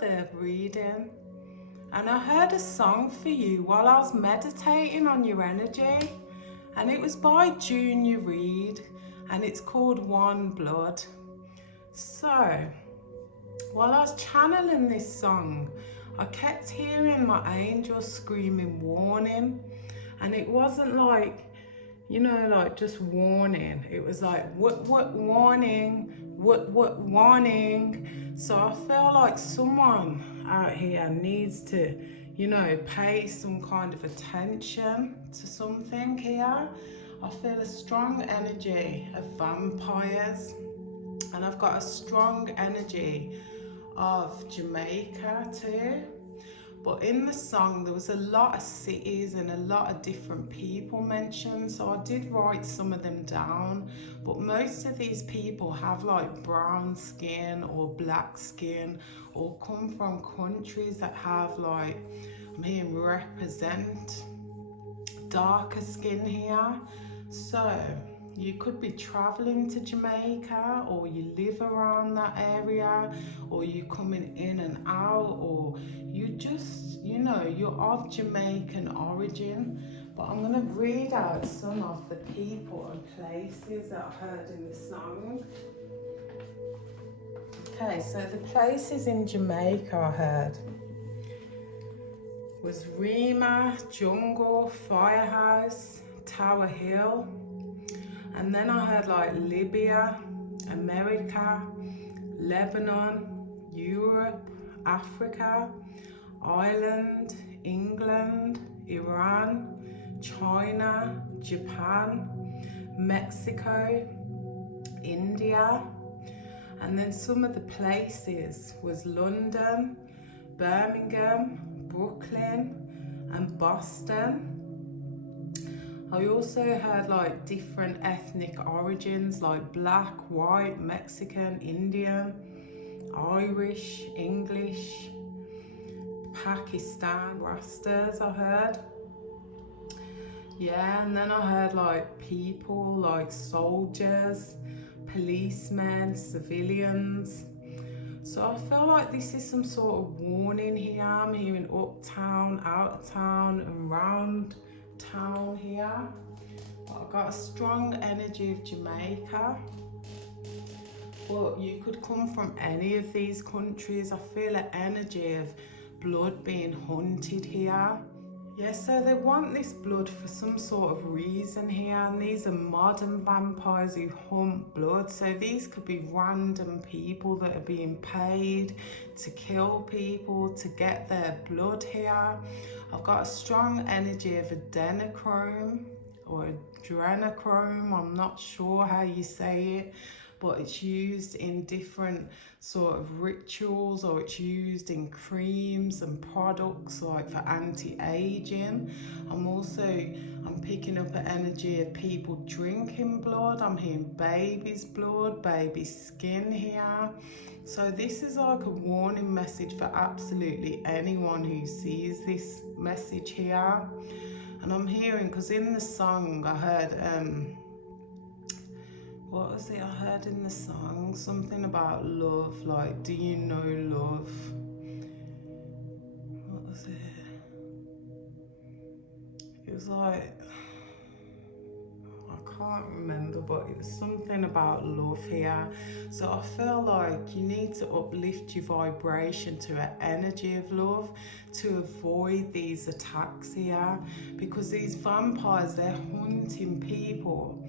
the reading, and I heard a song for you while I was meditating on your energy, and it was by Junior Reid, and it's called One Blood. So while I was channeling this song, I kept hearing my angel screaming warning, and it wasn't like, you know, like just warning. It was like what warning, what warning. So I feel like someone out here needs to, you know, pay some kind of attention to something here. I feel a strong energy of vampires, and I've got a strong energy of Jamaica too. But in the song, there was a lot of cities and a lot of different people mentioned. So I did write some of them down. But most of these people have like brown skin or black skin, or come from countries that have like, I'm hearing represent darker skin here. So you could be traveling to Jamaica, or you live around that area, or you're coming in and out, or you just, you know, you're of Jamaican origin. But I'm going to read out some of the people and places that I heard in the song. Okay, so the places in Jamaica I heard was Rima, Jungle, Firehouse, Tower Hill. And then I heard like Libya, America, Lebanon, Europe, Africa, Ireland, England, Iran, China, Japan, Mexico, India. And then some of the places was London, Birmingham, Brooklyn, and Boston. I also heard like different ethnic origins, like black, white, Mexican, Indian, Irish, English, Pakistan, Rastas I heard. Yeah, and then I heard like people like soldiers, policemen, civilians. So I feel like this is some sort of warning here. I'm hearing uptown, out of town, and round town here. I've got a strong energy of Jamaica, but you could come from any of these countries. I feel an energy of blood being hunted here. Yeah, so they want this blood for some sort of reason here, and these are modern vampires who hunt blood. So these could be random people that are being paid to kill people to get their blood here. I've got a strong energy of adrenochrome or adrenochrome, I'm not sure how you say it, but it's used in different sort of rituals, or it's used in creams and products like for anti-aging. I'm picking up an energy of people drinking blood. I'm hearing baby's blood, baby skin here. So this is like a warning message for absolutely anyone who sees this message here. And I'm hearing, because in the song I heard, what was it I heard in the song? Something about love, like, do you know love? What was it? It was like, I can't remember, but it was something about love here. So I feel like you need to uplift your vibration to an energy of love to avoid these attacks here, because these vampires, they're hunting people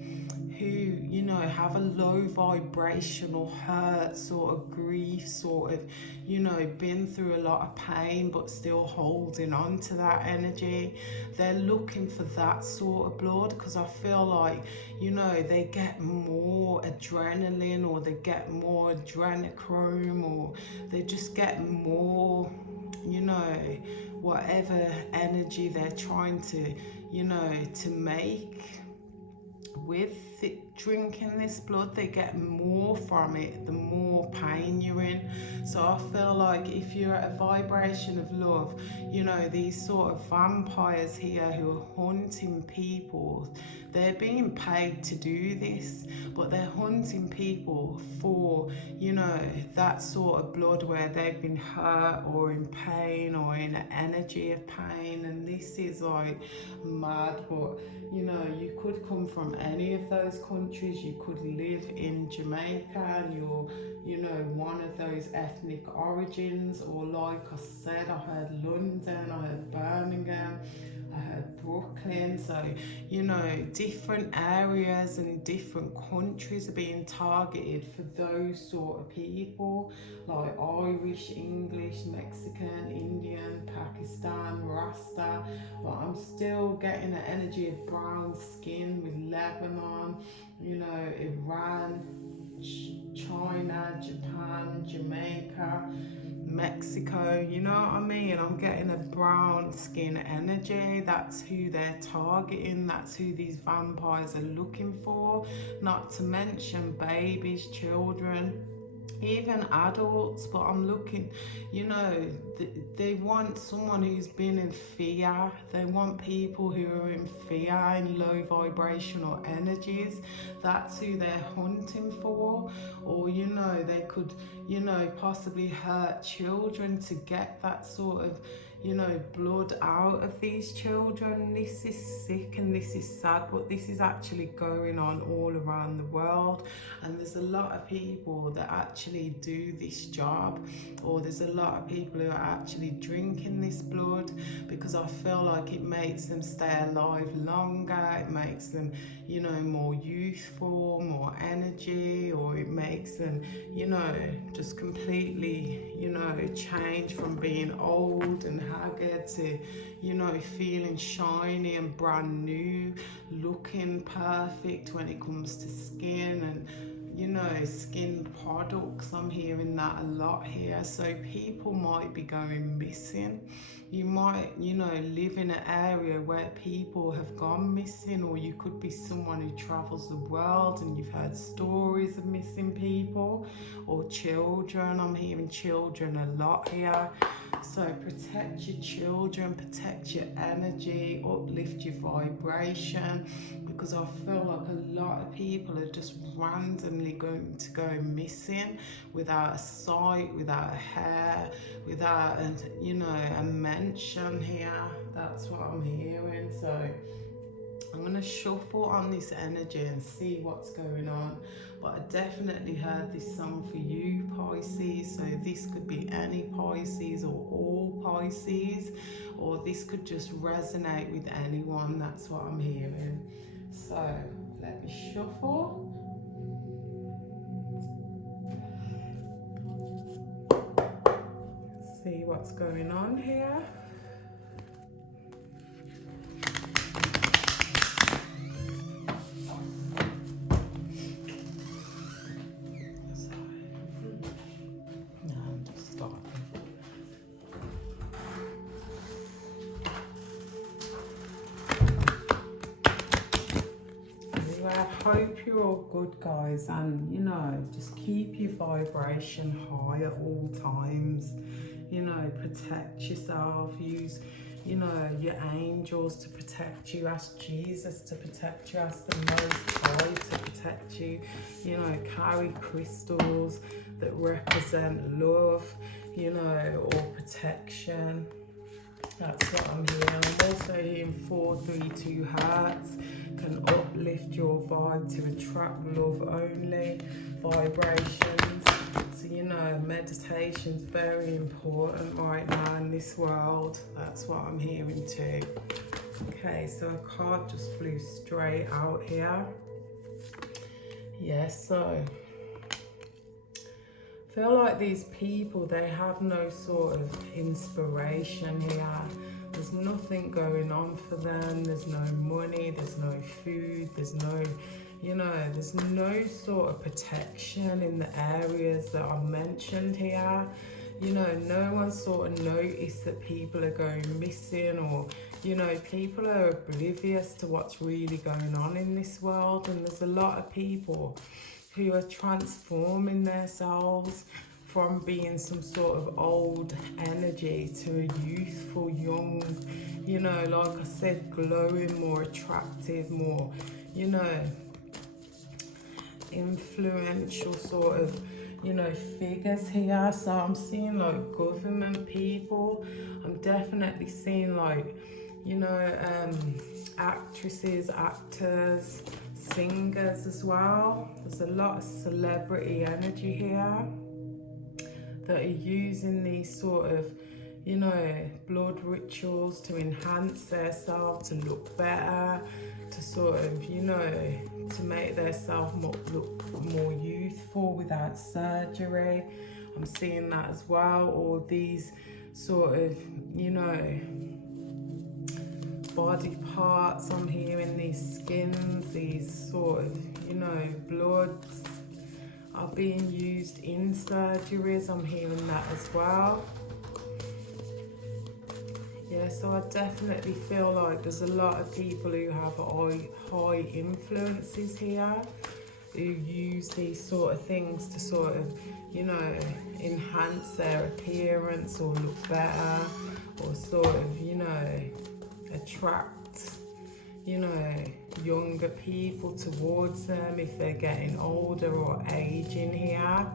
who, you know, have a low vibrational hurt, sort of grief, sort of, you know, been through a lot of pain but still holding on to that energy. They're looking for that sort of blood, because I feel like, you know, they get more adrenaline, or they get more adrenochrome, or they just get more, you know, whatever energy they're trying to, you know, to make with drinking this blood, they get more from it the more pain you're in. So I feel like if you're at a vibration of love, you know, these sort of vampires here who are hunting people, they're being paid to do this, but they're hunting people for, you know, that sort of blood where they've been hurt or in pain or in an energy of pain. And this is like mad. But you know, you could come from any of those countries. You could live in Jamaica and you're, you know, one of those ethnic origins, or like I said, I heard London, I heard Birmingham, I heard Brooklyn. So, you know, different areas and different countries are being targeted for those sort of people, like Irish, English, Mexican, Indian, Pakistan, Rasta. But I'm still getting the energy of brown skin with Lebanon, you know, Iran, China, Japan, Jamaica, Mexico, you know what I mean? I'm getting a brown skin energy. That's who they're targeting. That's who these vampires are looking for. Not to mention babies, children, even adults. But I'm looking, you know, they want someone who's been in fear. They want people who are in fear, in low vibrational energies. That's who they're hunting for. Or, you know, they could, you know, possibly hurt children to get that sort of, you know, blood out of these children. This is sick and this is sad, but this is actually going on all around the world. And there's a lot of people that actually do this job, or there's a lot of people who are actually drinking this blood, because I feel like it makes them stay alive longer. It makes them, you know, more youthful, more energy, or it makes them, you know, just completely, you know, change from being old and haggard to, you know, feeling shiny and brand new, looking perfect when it comes to skin and, you know, skin products. I'm hearing that a lot here. So people might be going missing. You might, you know, live in an area where people have gone missing, or you could be someone who travels the world and you've heard stories of missing people, or children. I'm hearing children a lot here. So protect your children, protect your energy, uplift your vibration, because I feel like a lot of people are just randomly going to go missing without a sight, without a hair, without a, you know, a mention here. That's what I'm hearing. So I'm going to shuffle on this energy and see what's going on. But I definitely heard this song for you, Pisces. So this could be any Pisces or all Pisces, or this could just resonate with anyone. That's what I'm hearing. So let me shuffle. See what's going on here. I hope you're all good, guys, and you know, just keep your vibration high at all times. You know, protect yourself, use, you know, your angels to protect you, ask Jesus to protect you, ask the Most High to protect you. You know, carry crystals that represent love, you know, or protection. That's what I'm hearing. I'm also hearing 432 Hertz can uplift your vibe to attract love only vibrations. So, you know, meditation's very important right now in this world. That's what I'm hearing too. Okay, so a card just flew straight out here. Yes, so I feel like these people, they have no sort of inspiration here. There's nothing going on for them. There's no money, there's no food, there's no, you know, there's no sort of protection in the areas that are mentioned here. you know, no one sort of noticed that people are going missing, or, you know, people are oblivious to what's really going on in this world. And there's a lot of people who are transforming themselves from being some sort of old energy to a youthful, young, you know, like I said, glowing, more attractive, more, you know, influential sort of, you know, figures here. So I'm seeing like government people. I'm definitely seeing like, you know, actresses, actors, singers as well. There's a lot of celebrity energy here that are using these sort of, you know, blood rituals to enhance themselves, to look better, to sort of, you know, to make themselves look more youthful without surgery. I'm seeing that as well. All these sort of, you know, body parts, I'm hearing these skins, these sort of, you know, bloods are being used in surgeries. I'm hearing that as well. Yeah, so I definitely feel like there's a lot of people who have high influences here, who use these sort of things to sort of, you know, enhance their appearance or look better, or sort of, you know, attract, you know, younger people towards them if they're getting older or aging here.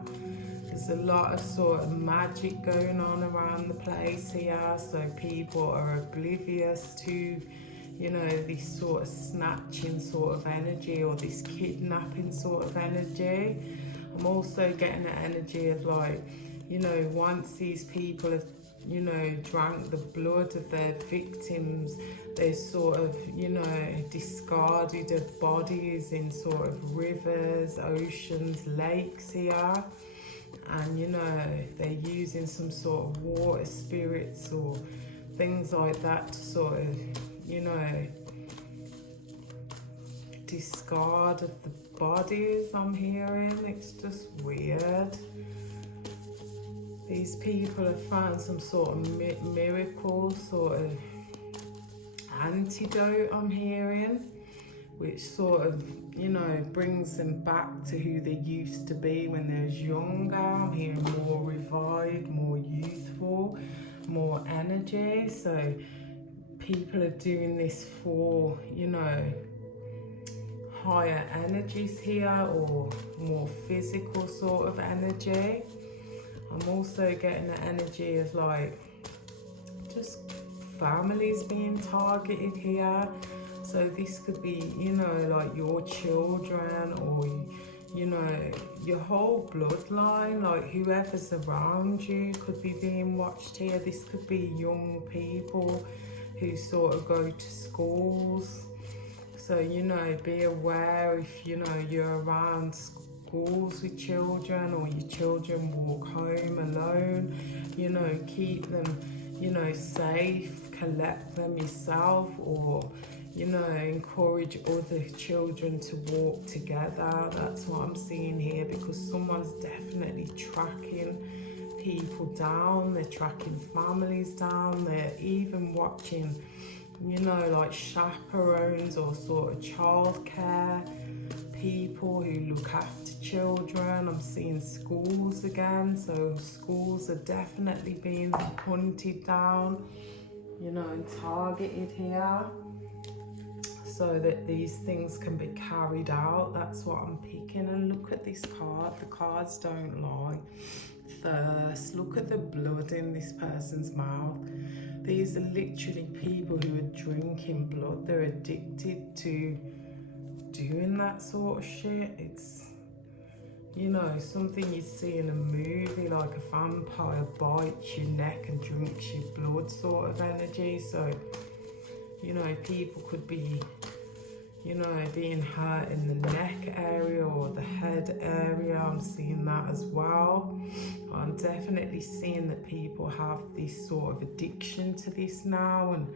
There's a lot of sort of magic going on around the place here, so people are oblivious to, you know, this sort of snatching sort of energy, or this kidnapping sort of energy. I'm also getting the energy of like, you know, once these people have, you know, drank the blood of their victims, they sort of, you know, discarded their bodies in sort of rivers, oceans, lakes here. And, you know, they're using some sort of water spirits or things like that to sort of, you know, discard of the bodies, I'm hearing. It's just weird. These people have found some sort of miracle, sort of antidote, I'm hearing, which sort of, you know, brings them back to who they used to be when they was younger. I'm hearing more revived, more youthful, more energy. So people are doing this for, you know, higher energies here, or more physical sort of energy. I'm also getting the energy of like just families being targeted here. So this could be, you know, like your children, or, you know, your whole bloodline, like whoever's around you could be being watched here. This could be young people who sort of go to schools. So, you know, be aware if, you know, you're around schools with children, or your children walk home alone, you know, keep them, you know, safe, collect them yourself, or, you know, encourage other children to walk together. That's what I'm seeing here, because someone's definitely tracking people down, they're tracking families down, they're even watching, you know, like chaperones or sort of childcare people who look after children. I'm seeing schools again, so schools are definitely being hunted down, you know, and targeted here, so that these things can be carried out. That's what I'm picking. And look at this card, the cards don't lie. Thirst, look at the blood in this person's mouth. These are literally people who are drinking blood. They're addicted to doing that sort of shit. It's, you know, something you see in a movie, like a vampire bites your neck and drinks your blood sort of energy. So, you know, people could be, you know, being hurt in the neck area or the head area. I'm seeing that as well. I'm definitely seeing that people have this sort of addiction to this now, and,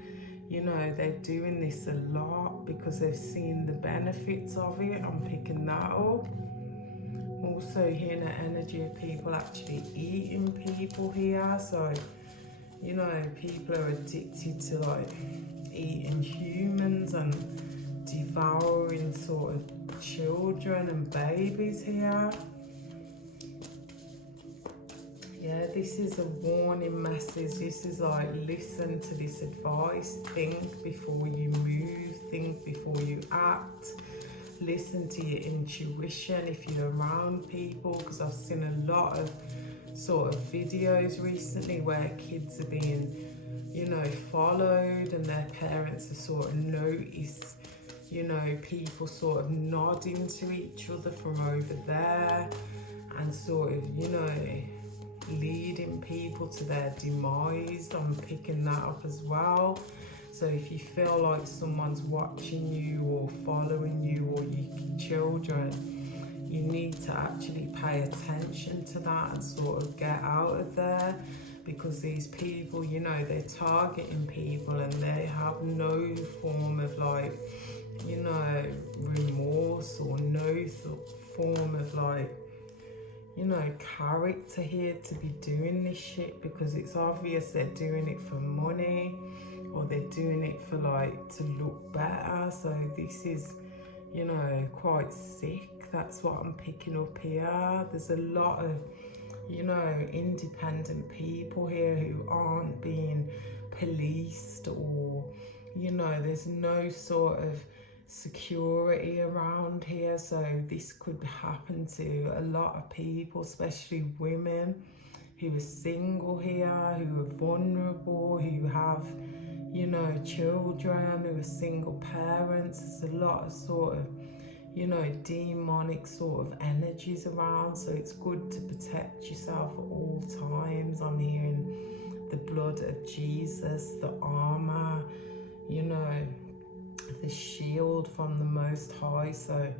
you know, they're doing this a lot because they've seen the benefits of it. I'm picking that up. I'm also hearing the energy of people actually eating people here. So, you know, people are addicted to like eating humans and devouring sort of children and babies here. Yeah, this is a warning message. This is like, listen to this advice. Think before you move. Think before you act. Listen to your intuition if you're around people, because I've seen a lot of sort of videos recently where kids are being, you know, followed, and their parents have sort of noticed, you know, people sort of nodding to each other from over there and sort of, you know, leading people to their demise. I'm picking that up as well. So if you feel like someone's watching you or following you or your children, you need to actually pay attention to that and sort of get out of there, because these people, you know, they're targeting people and they have no form of like, you know, remorse or no form of like, you know, character here to be doing this shit, because it's obvious they're doing it for money or they're doing it for like to look better. So this is, you know, quite sick. That's what I'm picking up here. There's a lot of, you know, independent people here who aren't being policed, or, you know, there's no sort of security around here. So this could happen to a lot of people, especially women who are single here, who are vulnerable, who have, you know, children, who are single parents. There's a lot of sort of, you know, demonic sort of energies around. So it's good to protect yourself at all times. I'm hearing the blood of Jesus, the armor, you know, the shield from the Most High. So,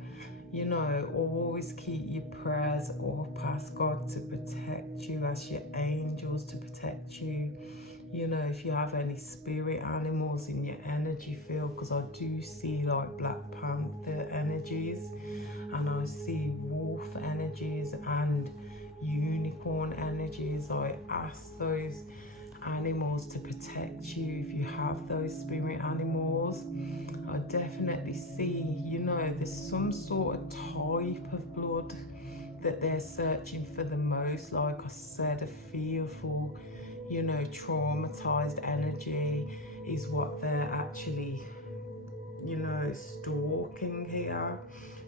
you know, always keep your prayers up, ask God to protect you, ask your angels to protect you. You know, if you have any spirit animals in your energy field, because I do see like Black Panther energies, and I see wolf energies and unicorn energies. I ask those animals to protect you if you have those spirit animals. I definitely see, you know, there's some sort of type of blood that they're searching for the most. Like I said, a fearful, you know, traumatized energy is what they're actually, you know, stalking here.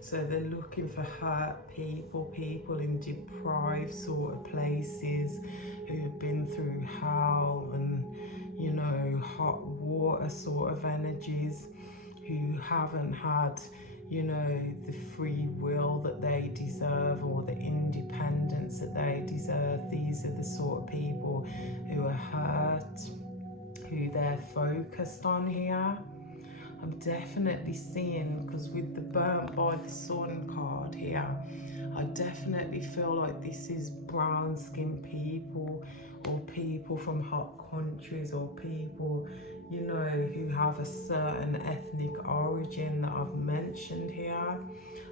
So they're looking for hurt people, people in deprived sort of places who have been through hell and, you know, hot water sort of energies, who haven't had, you know, the free will that they deserve or the independence that they deserve. These are the sort of people who are hurt, who they're focused on here. I'm definitely seeing, because with the burnt by the sun card here, I definitely feel like this is brown skinned people, or people from hot countries, or people, you know, who have a certain ethnic origin that I've mentioned here,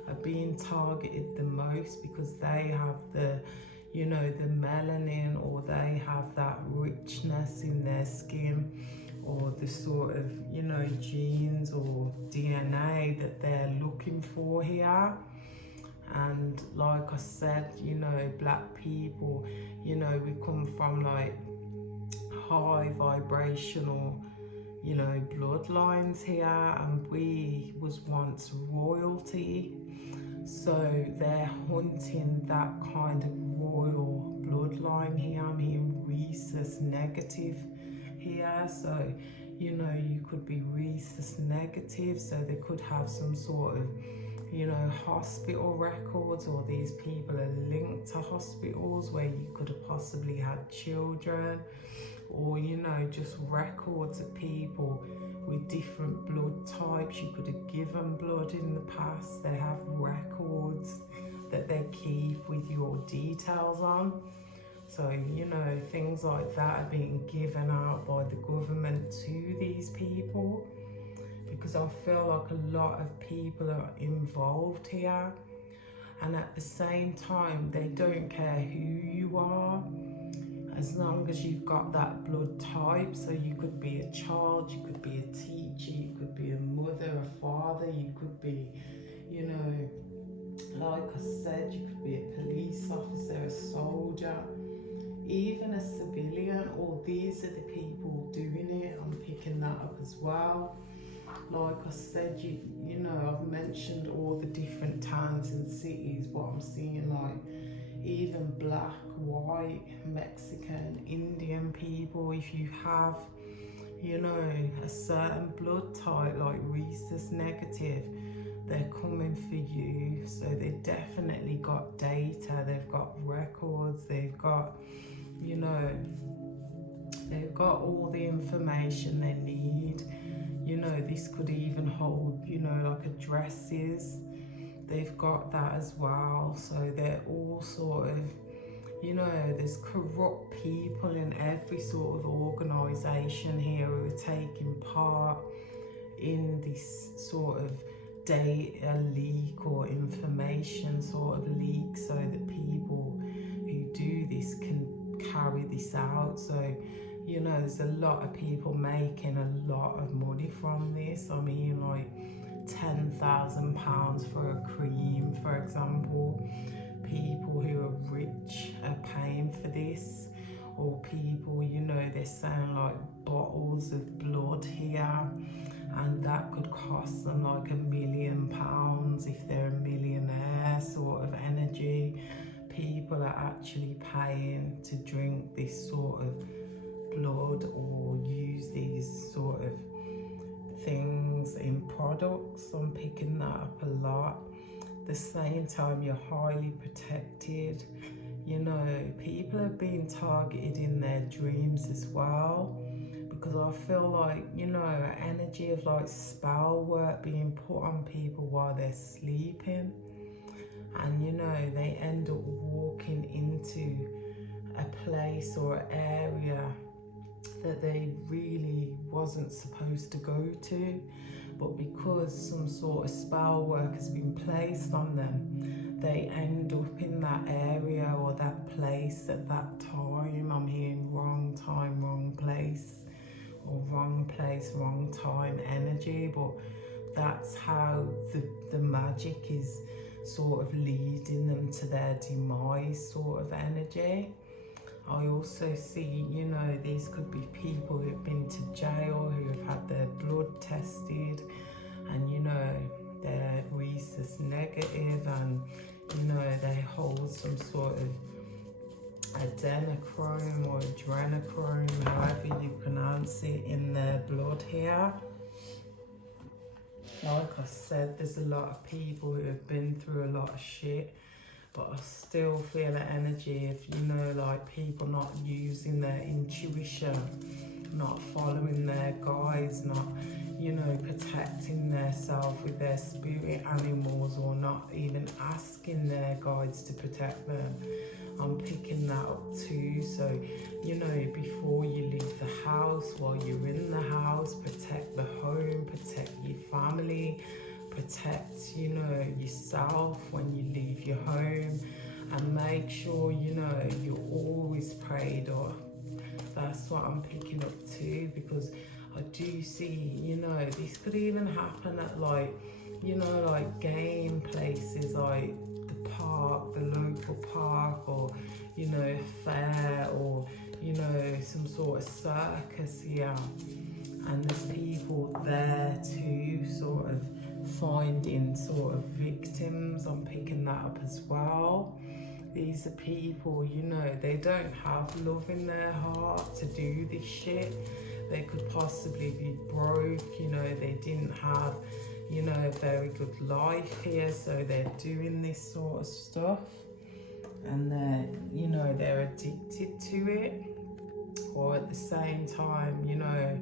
are being targeted the most because they have the, you know, the melanin, or they have that richness in their skin, or the sort of, you know, genes or DNA that they're looking for here. And like I said, you know, black people, you know, we come from like high vibrational, you know, bloodlines here, and we was once royalty. So they're hunting that kind of royal bloodline here. I'm hearing rhesus negative here. So, you know, you could be rhesus negative, so they could have some sort of, you know, hospital records, or these people are linked to hospitals where you could have possibly had children, or, you know, just records of people with different blood types. You could have given blood in the past. They have records that they keep with your details on. So, you know, things like that are being given out by the government to these people, because I feel like a lot of people are involved here. And at the same time, they don't care who you are, as long as you've got that blood type. So you could be a child, you could be a teacher, you could be a mother, a father, you could be, you know, like I said, you could be a police officer, a soldier, even a civilian. Or these are the people doing it. I'm picking that up as well. Like I said, you know, I've mentioned all the different towns and cities, but I'm seeing like even black, white, Mexican, Indian people. If you have, you know, a certain blood type like rhesus negative, they're coming for you. So they definitely got data, they've got records, they've got, you know, they've got all the information they need. You know, this could even hold, you know, like addresses. They've got that as well. So they're all sort of, you know, there's corrupt people in every sort of organisation here who are taking part in this sort of data leak or information sort of leak, so that people who do this can carry this out. So, you know, there's a lot of people making a lot of money from this. I mean, like £10,000 for a cream, for example. People who are rich are paying for this. Or people, you know, they're saying like bottles of blood here, and that could cost them like £1 million if they're a millionaire sort of energy. People are actually paying to drink this sort of blood or use these sort of things in products. I'm picking that up a lot. At the same time, you're highly protected. You know, people are being targeted in their dreams as well, because I feel like, you know, energy of like spell work being put on people while they're sleeping, and you know, they end up walking into a place or an area that they really wasn't supposed to go to, but because some sort of spell work has been placed on them, they end up in that area or that place at that time. I'm hearing wrong time, wrong place, or wrong place, wrong time energy, but that's how the magic is sort of leading them to their demise sort of energy. I also see, you know, these could be people who've been to jail, who have had their blood tested, and you know, they're rhesus negative, and you know, they hold some sort of adenochrome or adrenochrome, however you pronounce it, in their blood here. Like I said, there's a lot of people who have been through a lot of shit, but I still feel the energy of, you know, like people not using their intuition, not following their guides, not, you know, protecting themselves with their spirit animals, or not even asking their guides to protect them. I'm picking that up too. So, you know, before you leave the house, while you're in the house, protect the home, protect your family, protect, you know, yourself when you leave your home, and make sure, you know, you're always prayed up. That's what I'm picking up too, because I do see, you know, this could even happen at like, you know, like game places, like the park, the local park, or, you know, fair, or, you know, some sort of circus here. And there's people there too, sort of finding sort of victims. I'm picking that up as well. These are people, you know, they don't have love in their heart to do this shit. They could possibly be broke, you know, they didn't have, you know, a very good life here, so they're doing this sort of stuff, and they're, you know, they're addicted to it. Or at the same time, you know,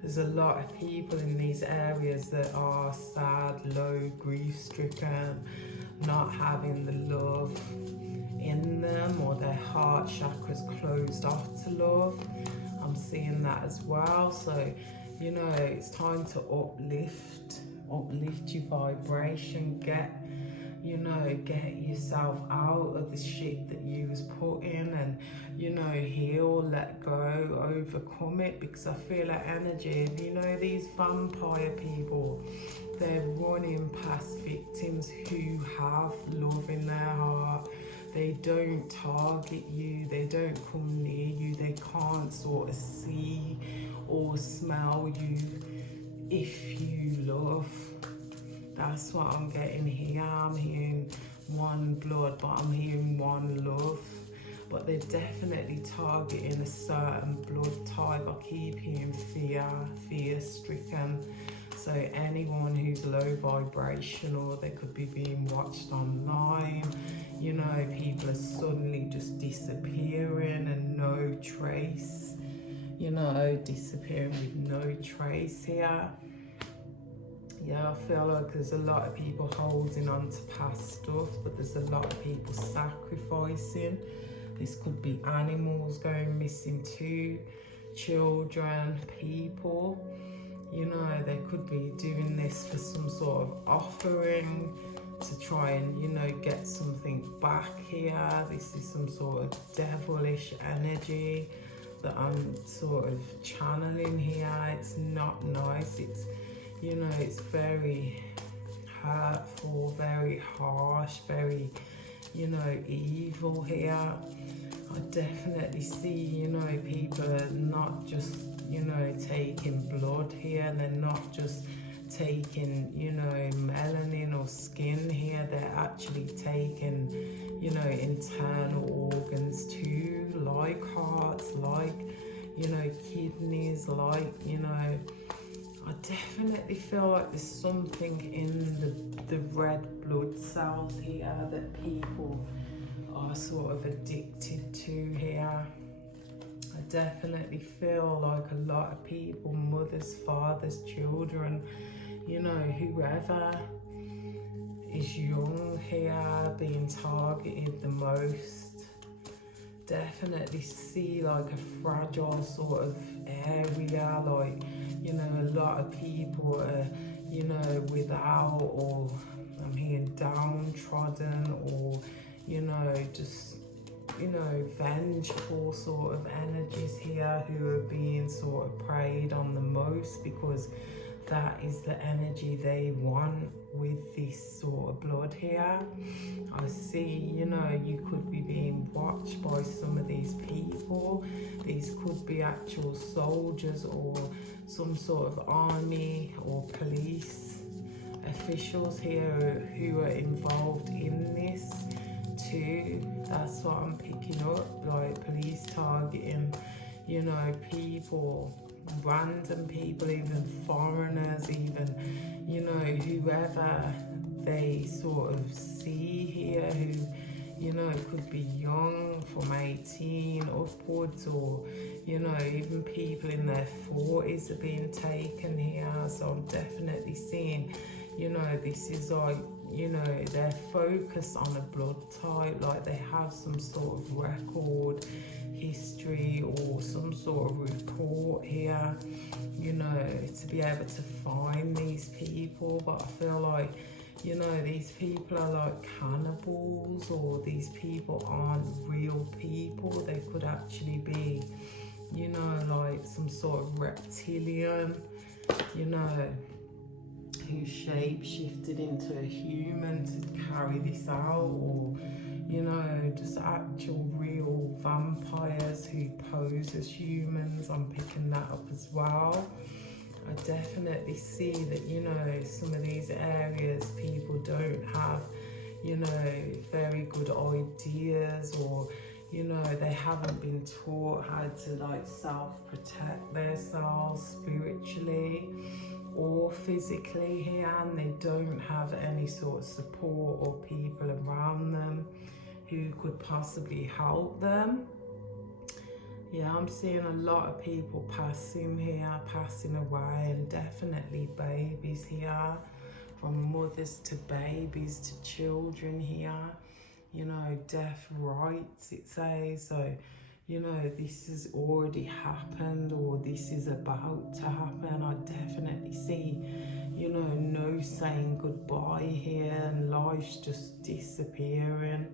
there's a lot of people in these areas that are sad, low, grief-stricken, not having the love in them, or their heart chakras closed off to love. I'm seeing that as well. So, you know, it's time to uplift your vibration, get you know, get yourself out of the shit that you was put in, and, you know, heal, let go, overcome it. Because I feel like energy, you know, these vampire people, they're running past victims who have love in their heart. They don't target you, they don't come near you, they can't sort of see or smell you if you love. That's what I'm getting here. I'm hearing one blood, but I'm hearing one love. But they're definitely targeting a certain blood type. I keep hearing fear stricken. So anyone who's low vibrational, they could be being watched online. You know, people are suddenly just disappearing and no trace. You know, disappearing with no trace here. Yeah, I feel like there's a lot of people holding on to past stuff, but there's a lot of people sacrificing. This could be animals going missing too, children, people. You know, they could be doing this for some sort of offering to try and, you know, get something back here. This is some sort of devilish energy that I'm sort of channeling here. It's not nice. It's, you know, it's very hurtful, very harsh, very, you know, evil here. I definitely see, you know, people are not just, you know, taking blood here. They're not just taking, you know, melanin or skin here. They're actually taking, you know, internal organs too, like hearts, like, you know, kidneys, like, you know, I definitely feel like there's something in the red blood cells here that people are sort of addicted to here. I definitely feel like a lot of people, mothers, fathers, children, you know, whoever is young here being targeted the most. Definitely see like a fragile sort of area, like, you know, a lot of people are, you know, without, or I'm hearing downtrodden, or, you know, just, you know, vengeful sort of energies here who are being sort of preyed on the most, because that is the energy they want with this sort of blood here. I see, you know, you could be being watched by some of these people. These could be actual soldiers or some sort of army or police officials here who are involved in this too. That's what I'm picking up, like police targeting, you know, people, random people, even foreigners, even, you know, whoever they sort of see here, who, you know, it could be young from 18 upwards, or, you know, even people in their 40s are being taken here. So I'm definitely seeing, you know, this is like, you know, they're focused on a blood type, like they have some sort of record, history, or some sort of report here, you know, to be able to find these people. But I feel like, you know, these people are like cannibals, or these people aren't real people. They could actually be, you know, like some sort of reptilian, you know, who shape shifted into a human to carry this out, or, you know, just actual real vampires who pose as humans. I'm picking that up as well. I definitely see that, you know, some of these areas people don't have, you know, very good ideas, or, you know, they haven't been taught how to like self-protect themselves spiritually or physically here, and they don't have any sort of support or people around them who could possibly help them. Yeah, I'm seeing a lot of people passing here, passing away, and definitely babies here, from mothers to babies to children here. You know, death rights, it says. So, you know, this has already happened or this is about to happen. I definitely see, you know, no saying goodbye here and life's just disappearing.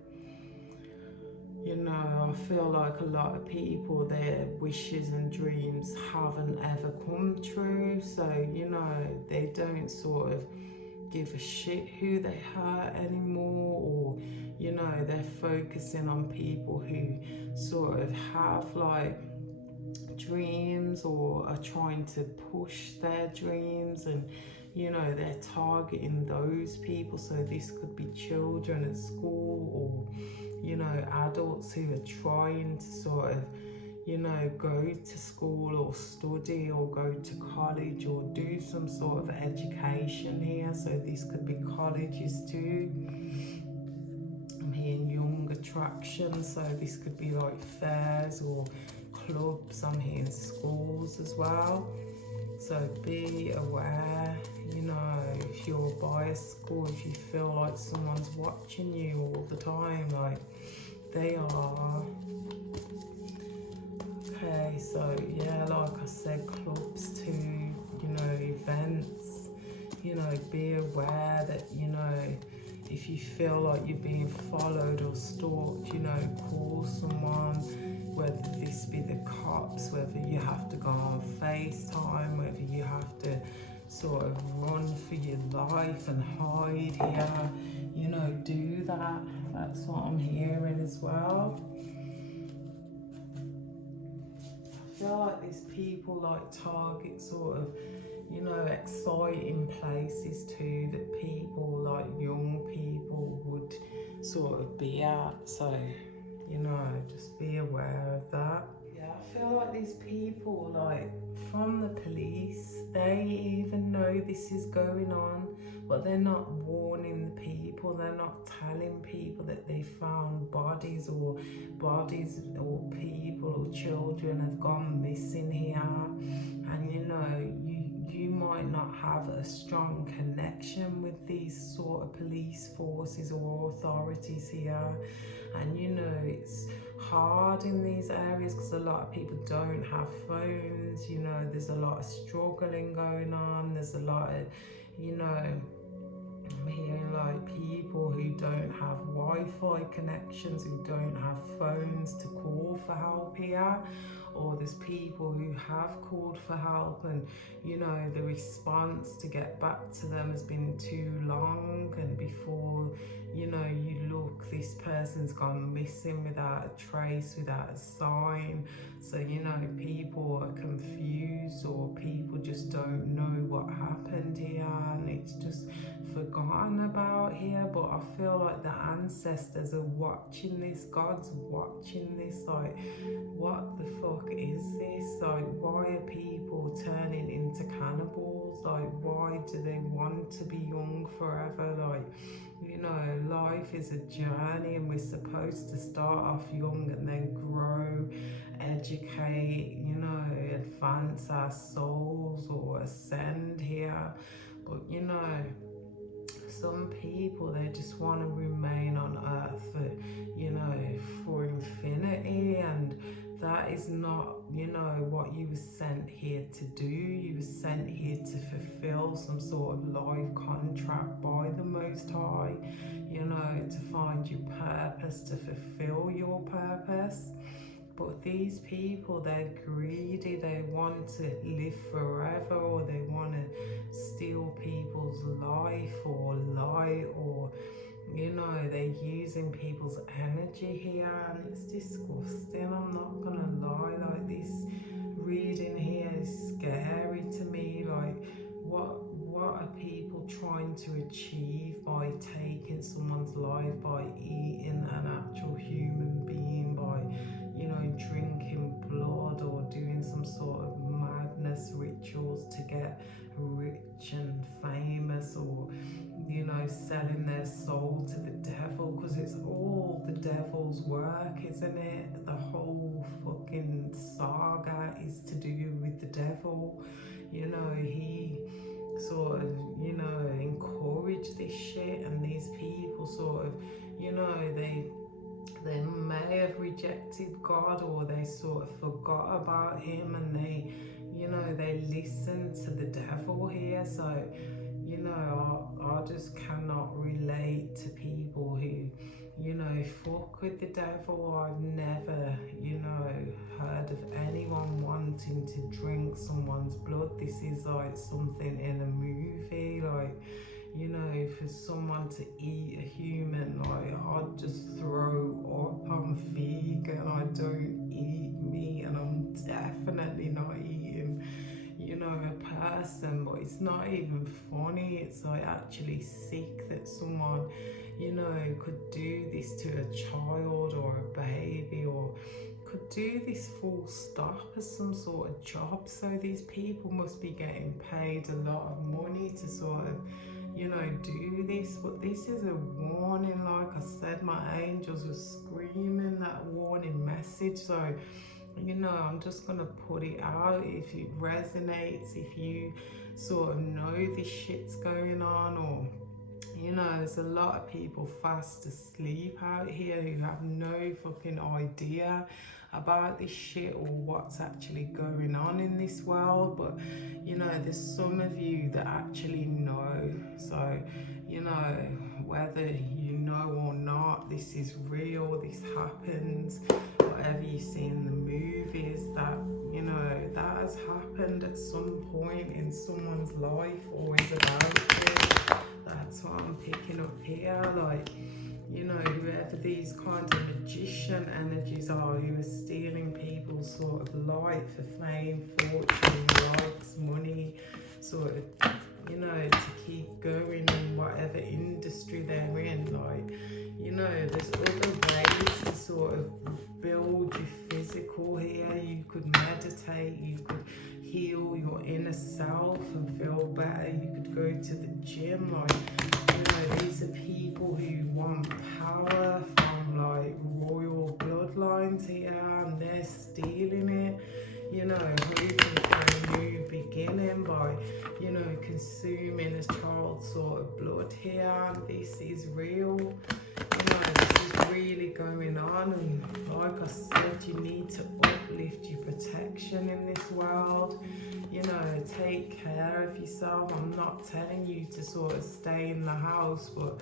You know, I feel like a lot of people, their wishes and dreams haven't ever come true. So, you know, they don't sort of give a shit who they hurt anymore, or, you know, they're focusing on people who sort of have like dreams or are trying to push their dreams, and you know they're targeting those people. So this could be children at school, or you know adults who are trying to sort of, you know, go to school or study or go to college or do some sort of education here. So this could be colleges too. I'm hearing young attractions, so this could be like fairs or clubs. I'm hearing schools as well. So be aware, you know, if you're by a school, if you feel like someone's watching you all the time, like they are. Okay, so yeah, like I said, clubs too, you know, events, you know, be aware that, you know, if you feel like you're being followed or stalked, you know, call someone, whether this be the cops, whether you have to go on FaceTime, whether you have to sort of run for your life and hide here, you know, do that. That's what I'm hearing as well. I feel like these people like target sort of, you know, exciting places too, that people like young people would sort of be at. So, you know, just be aware of that. Yeah, I feel like these people, like from the police, they even know this is going on, but they're not warning the people. They're not telling people that they found bodies or people or children have gone missing here. And you know, you might not have a strong connection with these sort of police forces or authorities here. And you know, it's hard in these areas because a lot of people don't have phones. You know, there's a lot of struggling going on. There's a lot of, you know, I'm hearing like people who don't have Wi-Fi connections, who don't have phones to call for help here, or there's people who have called for help and, you know, the response to get back to them has been too long, and before, you know, you look, this person's gone missing without a trace, without a sign. So, you know, people are confused, or people just don't know what happened here, and it's just forgotten about here. But I feel like the ancestors are watching this, God's watching this, like what the fuck is this? Like, why are people turning into cannibals? Like, why do they want to be young forever? Like, you know, life is a journey, and we're supposed to start off young and then grow, educate, you know, advance our souls or ascend here. But you know, some people, they just want to remain on earth for, you know, for infinity, and that is not, you know, what you were sent here to do. You were sent here to fulfill some sort of life contract by the Most High, you know, to find your purpose, to fulfill your purpose. But these people, they're greedy, they want to live forever, or they want to steal people's life or light, or, you know, they're using people's energy here, and it's disgusting. I'm not gonna lie, like this reading here is scary to me. Like, what are people trying to achieve by taking someone's life, by eating an actual human being, by, you know, drinking blood, or doing some sort of madness rituals to get rich and famous, or, you know, selling their soul to the devil, because it's all the devil's work, isn't it? The whole fucking saga is to do with the devil. You know, he sort of, you know, encouraged this shit, and these people sort of, you know, they they may have rejected God, or they sort of forgot about him, and they, they listen to the devil here. So, I just cannot relate to people who, fuck with the devil. I've never, heard of anyone wanting to drink someone's blood. This is like something in a movie, like, for someone to eat a human, like, I'd just throw up. I'm vegan, I don't eat meat, and I'm definitely not eating, a person. But it's not even funny, it's like actually sick that someone, could do this to a child or a baby, or could do this full stop as some sort of job. So these people must be getting paid a lot of money to sort of, do this. But this is a warning. Like I said, my angels were screaming that warning message. So, I'm just gonna put it out. If it resonates, if you sort of know this shit's going on, or there's a lot of people fast asleep out here who have no fucking idea about this shit or what's actually going on in this world. But, there's some of you that actually know. So, whether you know or not, this is real, this happens. Whatever you see in the movies, that, that has happened at some point in someone's life, or is about to. That's what I'm picking up here. Like, whoever these kinds of magician energies are, who are stealing people's sort of life for fame, fortune, likes, money, sort of, to keep going in whatever industry they're in. Like, there's other ways to sort of build your physical here. You could meditate, you could heal your inner self and feel better. You could go to the gym. Like, these are people who want power from like royal bloodlines here, and they're stealing it, hoping for a new beginning by, consuming a child's sort of blood here. This is real. This is really going on, and like I said, you need to uplift your protection in this world. Take care of yourself. I'm not telling you to sort of stay in the house, but,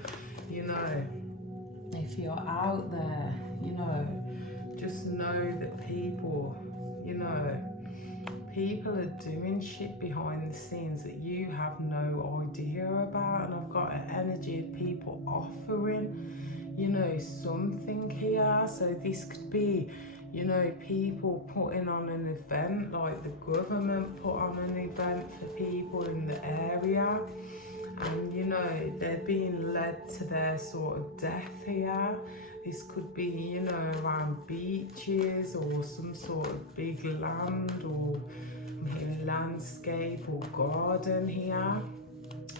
if you're out there, just know that people, people are doing shit behind the scenes that you have no idea about. And I've got an energy of people offering, something here. So this could be, people putting on an event, like the government put on an event for people in the area, and they're being led to their sort of death here. This could be, around beaches or some sort of big land, or I'm hearing landscape or garden here,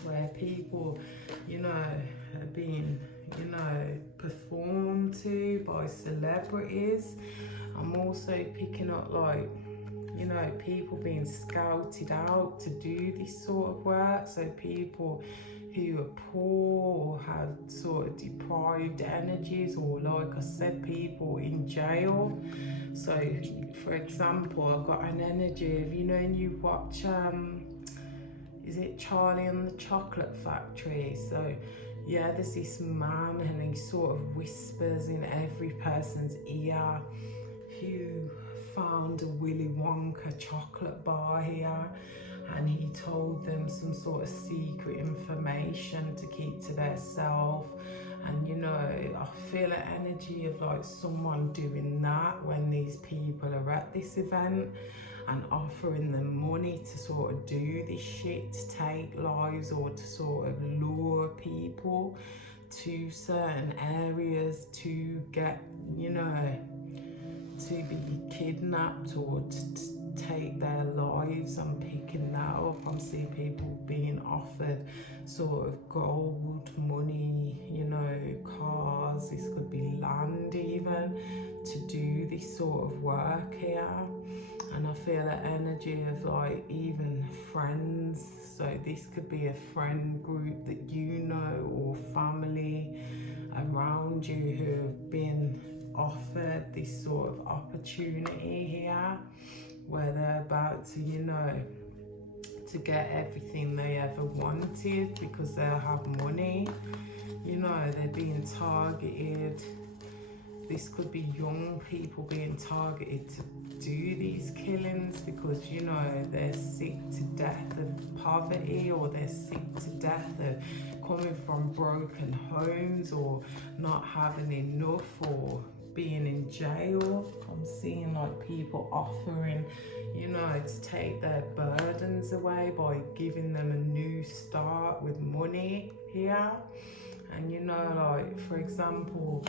where people, are being, performed to by celebrities. I'm also picking up like, people being scouted out to do this sort of work. So people who are poor or have sort of deprived energies, or like I said, people in jail. So for example, I've got an energy of, and you watch, is it Charlie and the Chocolate Factory? So yeah, there's this man, and he sort of whispers in every person's ear who found a Willy Wonka chocolate bar here, and he told them some sort of secret information to keep to themselves. And I feel an energy of like someone doing that when these people are at this event, and offering them money to sort of do this shit, to take lives, or to sort of lure people to certain areas to get, to be kidnapped or to take their lives. I'm picking that up. I'm seeing people being offered sort of gold, money, cars. This could be land even, to do this sort of work here. And I feel the energy of like even friends So this could be a friend group that you know, or family around you who have been offered this sort of opportunity here, where they're about to, you know, to get everything they ever wanted because they'll have money. You know, they're being targeted. This could be young people being targeted to do these killings because, you know, they're sick to death of poverty, or they're sick to death of coming from broken homes, or not having enough, or being in jail. I'm seeing like people offering, you know, to take their burdens away by giving them a new start with money here. And you know, like for example,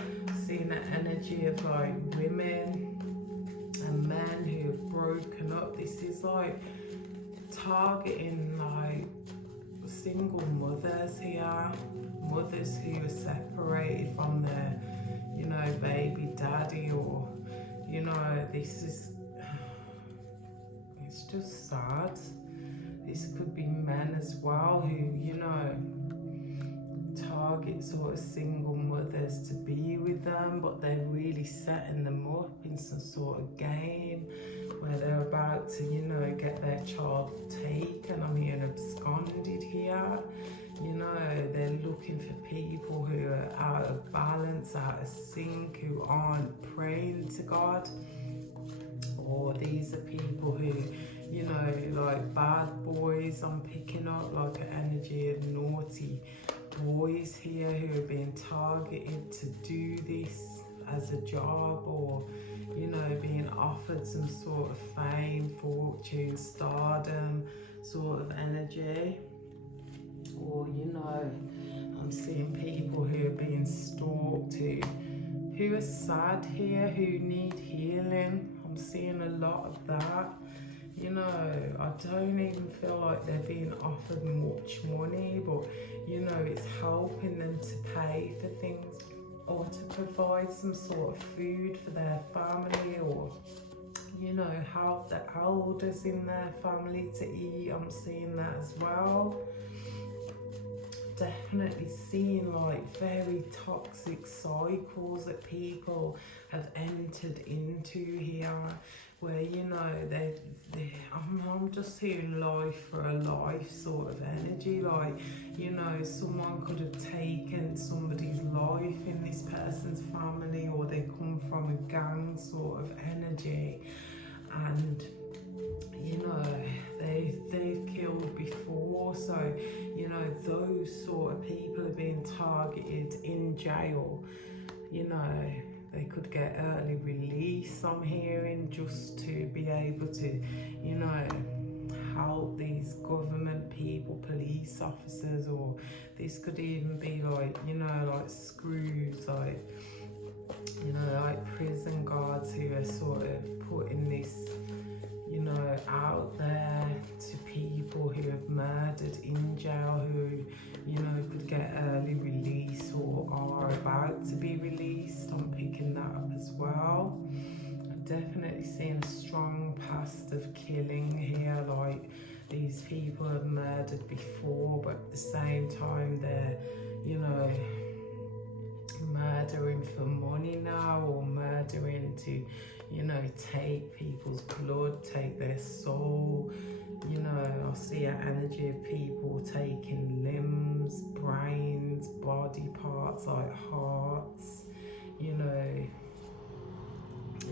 seeing the energy of like women and men who have broken up. This is like targeting like single mothers here, mothers who are separated from their, you know, baby daddy, or, you know, this is, it's just sad. This could be men as well who, you know, target sort of single mothers to be with them, but they're really setting them up in some sort of game where they're about to, you know, get their child taken. I'm hearing absconded here. You know, they're looking for people who are out of balance, out of sync, who aren't praying to God. Or these are people who, you know, like bad boys. I'm picking up like an energy of naughty boys here who are being targeted to do this as a job, or, you know, being offered some sort of fame, fortune, stardom sort of energy. Or, you know, I'm seeing people who are being stalked, who are sad here, who need healing. I'm seeing a lot of that. You know, I don't even feel like they're being offered much money, but, you know, it's helping them to pay for things, or to provide some sort of food for their family, or, you know, help the elders in their family to eat. I'm seeing that as well. Definitely seeing like very toxic cycles that people have entered into here, where, you know, I'm just hearing life for a life sort of energy. Like, you know, someone could have taken somebody's life in this person's family, or they come from a gang sort of energy, and, you know, they've killed before. So, you know, those sort of people are being targeted in jail. You know, they could get early release, I'm hearing, just to be able to, you know, help these government people, police officers. Or this could even be like, you know, like screws, like, you know, like prison guards who are sort of putting this, you know, out there to people who have murdered in jail, who, you know, could get early release or are about to be released. I'm picking that up as well. I'm definitely seeing a strong past of killing here, like these people have murdered before, but at the same time they're, you know, murdering for money now, or murdering to, you know, take people's blood, take their soul. You know, I see an energy of people taking limbs, brains, body parts like hearts, you know,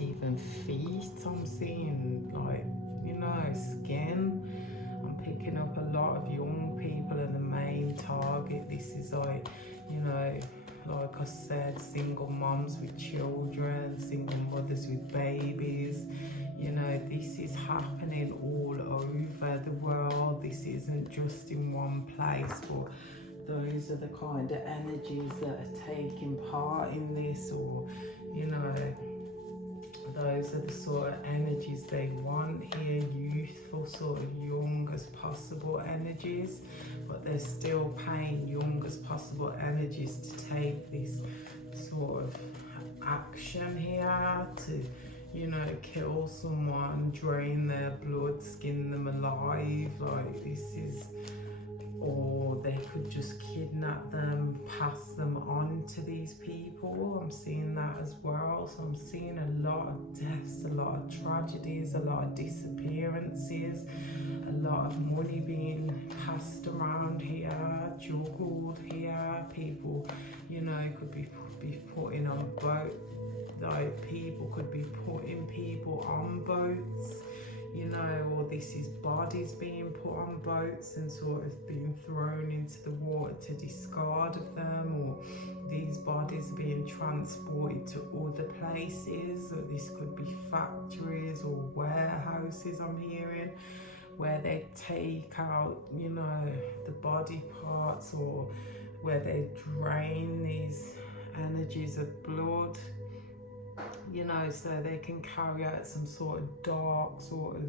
even feet. I'm seeing like, you know, skin. I'm picking up a lot of young people are the main target. This is like, you know, like I said, single moms with children, single mothers with babies. You know, this is happening all over the world. This isn't just in one place, but those are the kind of energies that are taking part in this. Or, you know, those are the sort of energies they want here, youthful, sort of young as possible energies, but they're still paying young as possible energies to take this sort of action here to, you know, kill someone, drain their blood, skin them alive. Like, this is they could just kidnap them, pass them on to these people. I'm seeing that as well. So I'm seeing a lot of deaths, a lot of tragedies, a lot of disappearances, a lot of money being passed around here, juggled here. People, you know, could be putting on boats. Like, people could be putting people on boats, you know, or this is bodies being put on boats and sort of being thrown into the water to discard of them, or these bodies being transported to other places. Or this could be factories or warehouses, I'm hearing, where they take out, you know, the body parts, or where they drain these energies of blood, you know, so they can carry out some sort of dark sort of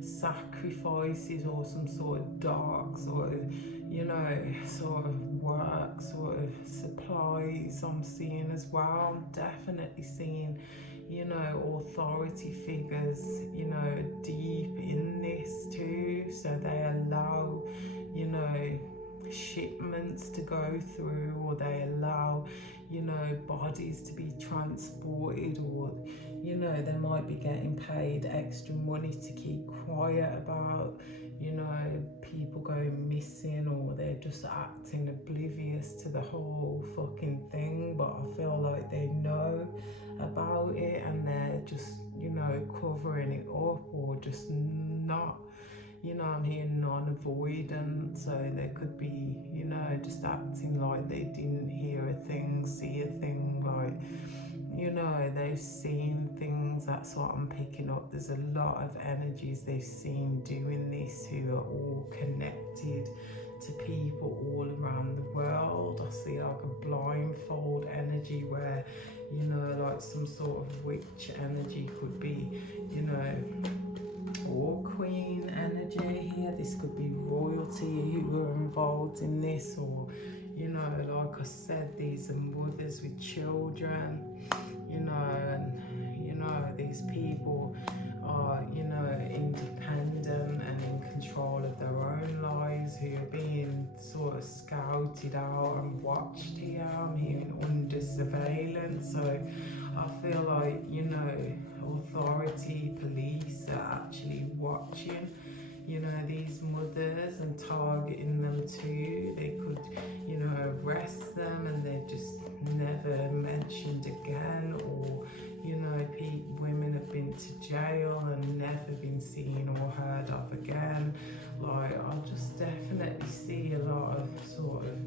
sacrifices, or some sort of dark sort of, you know, sort of work, sort of supplies I'm seeing as well. I'm definitely seeing, you know, authority figures, you know, deep in this too. So they allow, you know, shipments to go through, or they allow, you know, bodies to be transported, or, you know, they might be getting paid extra money to keep quiet about, you know, people going missing, or they're just acting oblivious to the whole fucking thing. But I feel like they know about it and they're just, you know, covering it up, or just not, you know, I'm hearing non-avoidant. So they could be, you know, just acting like they didn't hear a thing, see a thing, like, you know, they've seen things. That's what I'm picking up. There's a lot of energies they've seen doing this, who are all connected to people all around the world. I see like a blindfold energy where, you know, like some sort of witch energy could be, you know, or queen energy here. This could be royalty who were involved in this, or, you know, like I said, these are mothers with children, you know, and, you know, these people are, you know, independent and in control of their own lives, who are being sort of scouted out and watched here. I'm hearing under surveillance. So I feel like, you know, authority, police are actually watching, you know, these mothers and targeting them too. They could, you know, arrest them and they're just never mentioned again, or, you know, women have been to jail and never been seen or heard of again. Like, I just definitely see a lot of sort of,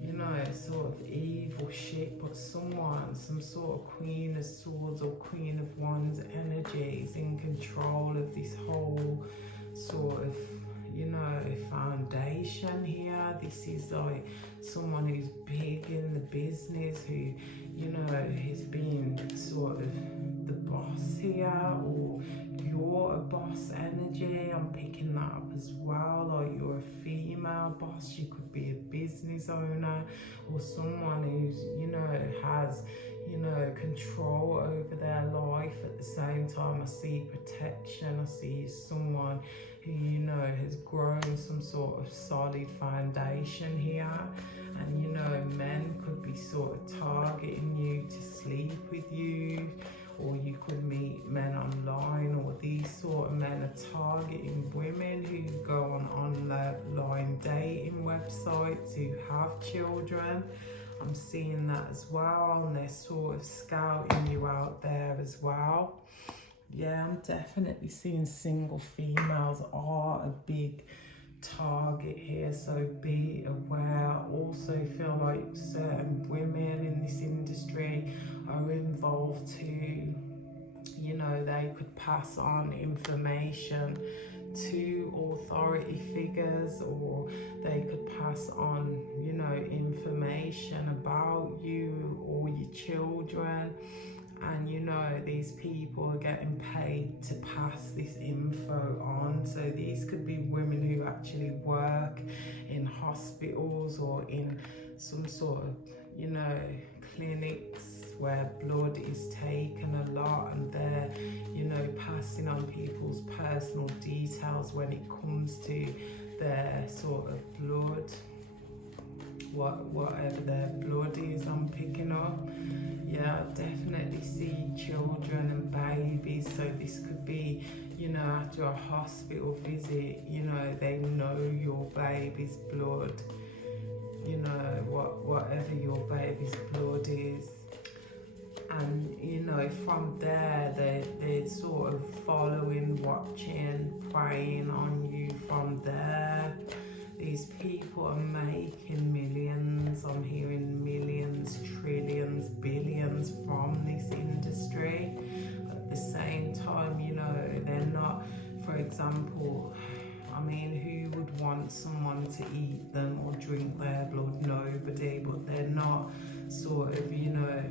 you know, sort of evil shit, but someone, some sort of Queen of Swords or Queen of Wands energy is in control of this whole sort of, you know, foundation here. This is like someone who's big in the business, who, you know, is being sort of the boss here, or you're a boss energy. I'm picking that up as well. Like, you're a female boss. You could be a business owner, or someone who's, you know, has, you know, control over their life. At the same time, I see protection. I see someone who, you know, has grown some sort of solid foundation here. And, you know, men could be sort of targeting you to sleep with you, or you could meet men online, or these sort of men are targeting women who go on online dating websites, who have children. I'm seeing that as well, and they're sort of scouting you out there as well. Yeah, I'm definitely seeing single females are a big target here, so be aware. Also feel like certain women in this industry are involved too. You know, they could pass on information to authority figures, or they could pass on, you know, information about you or your children. And, you know, these people are getting paid to pass this info on. So these could be women who actually work in hospitals, or in some sort of, you know, clinics where blood is taken a lot, and they're, you know, passing on people's personal details when it comes to their sort of blood. whatever their blood is, I'm picking up. Yeah, I definitely see children and babies, so this could be, you know, after a hospital visit, you know, they know your baby's blood, you know, whatever your baby's blood is. And, you know, from there, they're sort of following, watching, praying on you from there. These people are making millions. I'm hearing millions, trillions, billions from this industry. At the same time, you know, they're not, for example, I mean, who would want someone to eat them or drink their blood? Nobody, but they're not sort of, you know,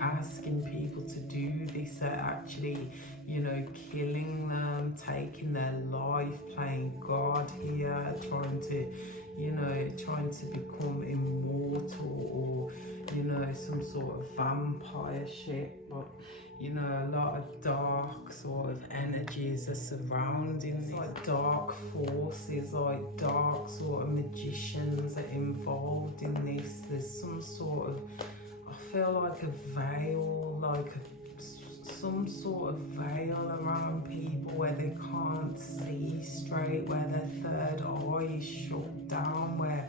asking people to do this. They're actually, you know, killing them, taking their life, playing God here, trying to, you know, trying to become immortal, or, you know, some sort of vampire shit. But, you know, a lot of dark sort of energies are surrounding this, like dark forces, like dark sort of magicians are involved in this. There's some sort of, I feel like a veil, like some sort of veil around people where they can't see straight, where their third eye is shut down, where,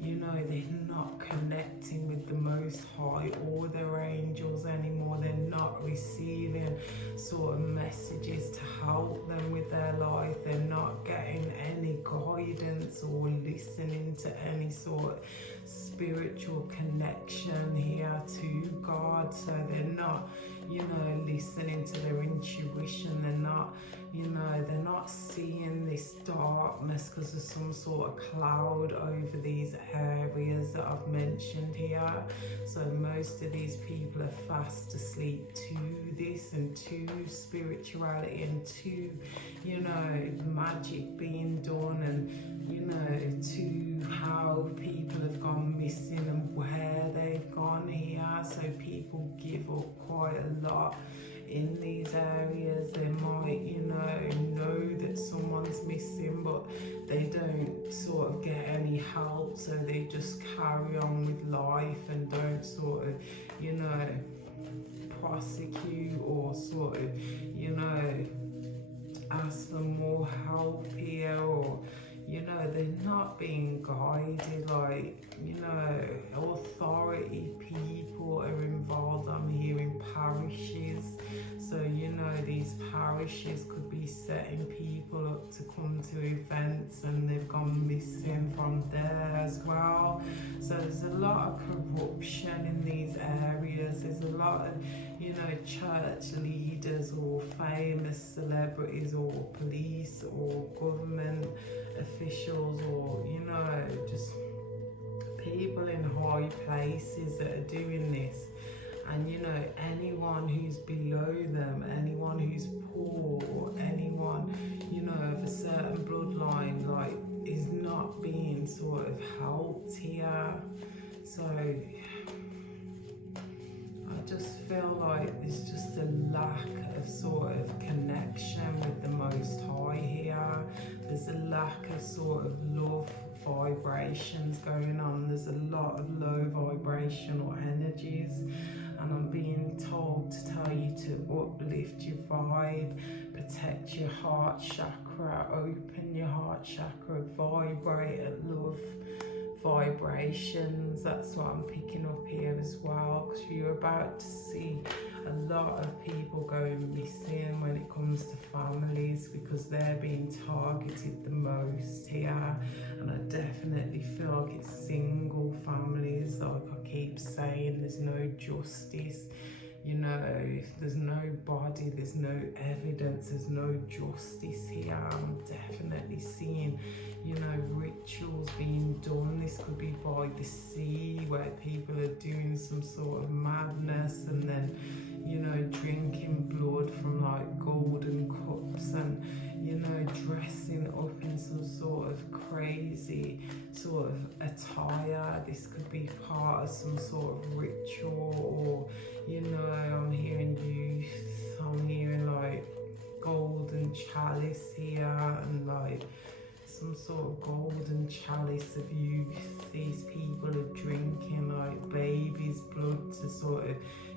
you know, they're not connecting with the Most High or their angels anymore. They're not receiving sort of messages to help them with their life. They're not getting any guidance or listening to any sort of spiritual connection here to God. So they're not, you know, listening to their intuition. They're not, you know, they're not seeing this darkness because there's some sort of cloud over these areas that I've mentioned here. So most of these people are fast asleep to this, and to spirituality, and to, you know, magic being done, and, you know, to how people have gone missing and where they've gone here. So people give up quite a lot in these areas. They might, you know that someone's missing, but they don't sort of get any help, so they just carry on with life and don't sort of, you know, prosecute or sort of, you know, ask for more help here, or, you know, they're not being guided. Like, you know, authority people are involved. I'm hearing parishes. So, you know, these parishes could be setting people up to come to events, and they've gone missing from there as well. So there's a lot of corruption in these areas. There's a lot of, you know, church leaders or famous celebrities or police or government officials, or, you know, just people in high places that are doing this. And, you know, anyone who's below them, anyone who's poor, or anyone, you know, of a certain bloodline, like, is not being sort of helped here. So I just feel like there's just a lack of sort of connection with the Most High here. There's a lack of sort of love vibrations going on. There's a lot of low vibrational energies, and I'm being told to tell you to uplift your vibe, protect your heart chakra, open your heart chakra, vibrate at love vibrations. That's what I'm picking up here as well, because you're about to see a lot of people going missing when it comes to families, because they're being targeted the most here. And I definitely feel like it's single families. Like I keep saying, there's no justice. You know, if there's no body, there's no evidence, there's no justice here. I'm definitely seeing, you know, rituals being done. This could be by the sea, where people are doing some sort of madness, and then, you know, drinking blood from like golden cups, and, you know, dressing up in some sort of crazy sort of attire. This could be part of some sort of ritual, or, you know, I'm hearing youth, I'm hearing like golden chalice here, and like some sort of golden chalice of youth. These people are drinking like baby's blood to sort of,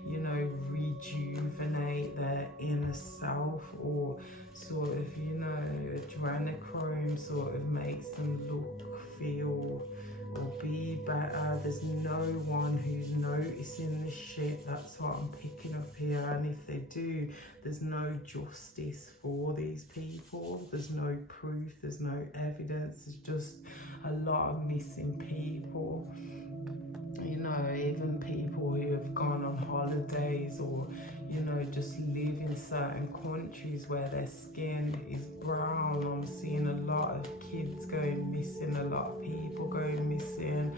you know, rejuvenate their inner self, or sort of, you know, adrenochrome sort of makes them look, feel, or be better. There's no one who's noticing this shit. That's what I'm picking up here. And if they do, there's no justice for these people. There's no proof, there's no evidence. There's just a lot of missing people. You know, even people who have gone on holidays, or, you know, just live in certain countries where their skin is brown. I'm seeing a lot of kids going missing, a lot of people going missing,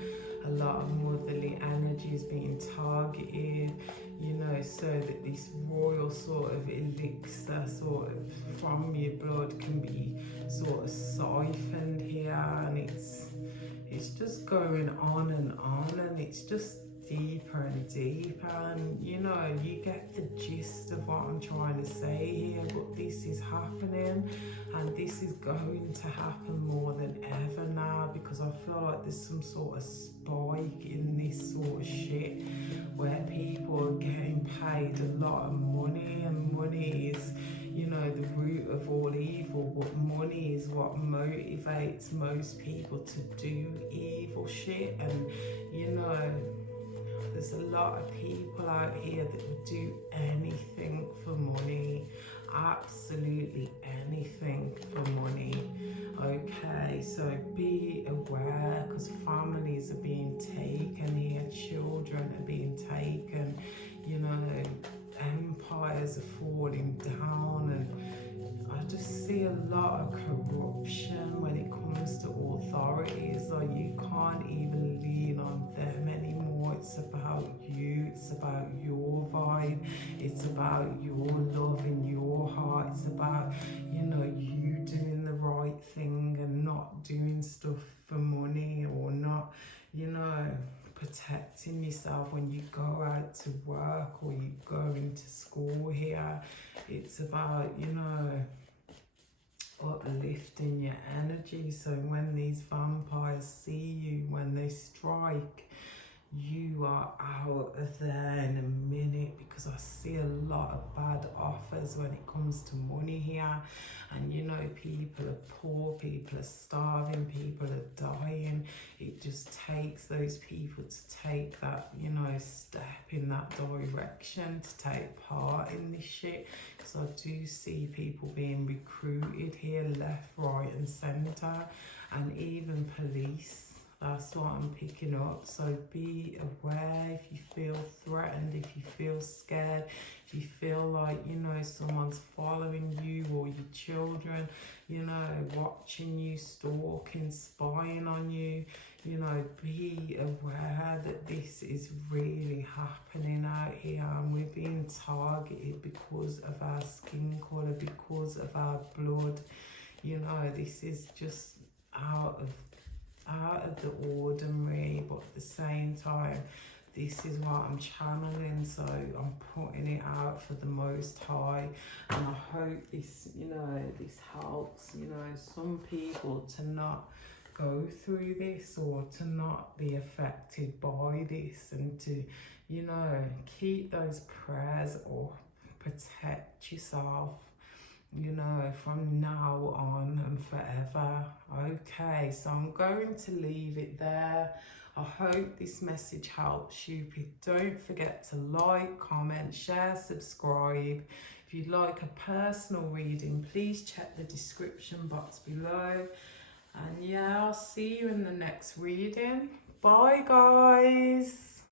a lot of motherly energies being targeted, you know, so that this royal sort of elixir sort of from your blood can be sort of siphoned here. And it's just going on, and it's just deeper and deeper. And you know, you get the gist of what I'm trying to say here. But this is happening, and this is going to happen more than ever now, because I feel like there's some sort of spike in this sort of shit where people are getting paid a lot of money, and money is, you know, the root of all evil. But money is what motivates most people to do evil shit. And you know, there's a lot of people out here that would do anything for money, absolutely anything for money. Okay, so be aware, because families are being taken here, children are being taken, you know, empires are falling down. And I just see a lot of corruption when it comes to authorities. Like, you can't even lean on them anymore. It's about you, it's about your vibe, it's about your love in your heart, it's about, you know, you doing the right thing and not doing stuff for money, or not, you know, protecting yourself when you go out to work or you go into school here. It's about, you know, uplifting your energy. So when these vampires see you, when they strike, you are out of there in a minute, because I see a lot of bad offers when it comes to money here. And you know, people are poor, people are starving, people are dying. It just takes those people to take that, you know, step in that direction, to take part in this shit. Because I do see people being recruited here, left, right and centre, and even police. That's what I'm picking up. So be aware if you feel threatened, if you feel scared, if you feel like, you know, someone's following you, or your children, you know, watching you, stalking, spying on you. You know, be aware that this is really happening out here, and we're being targeted because of our skin colour, because of our blood. You know, this is just out of the ordinary, but at the same time, this is what I'm channeling, so I'm putting it out for the Most High. And I hope this, you know, this helps, you know, some people to not go through this, or to not be affected by this, and to, you know, keep those prayers up, protect yourself, you know, from now on and forever. Okay, so I'm going to leave it there. I hope this message helps you. Don't forget to like, comment, share, subscribe. If you'd like a personal reading, please check the description box below. And yeah, I'll see you in the next reading. Bye guys.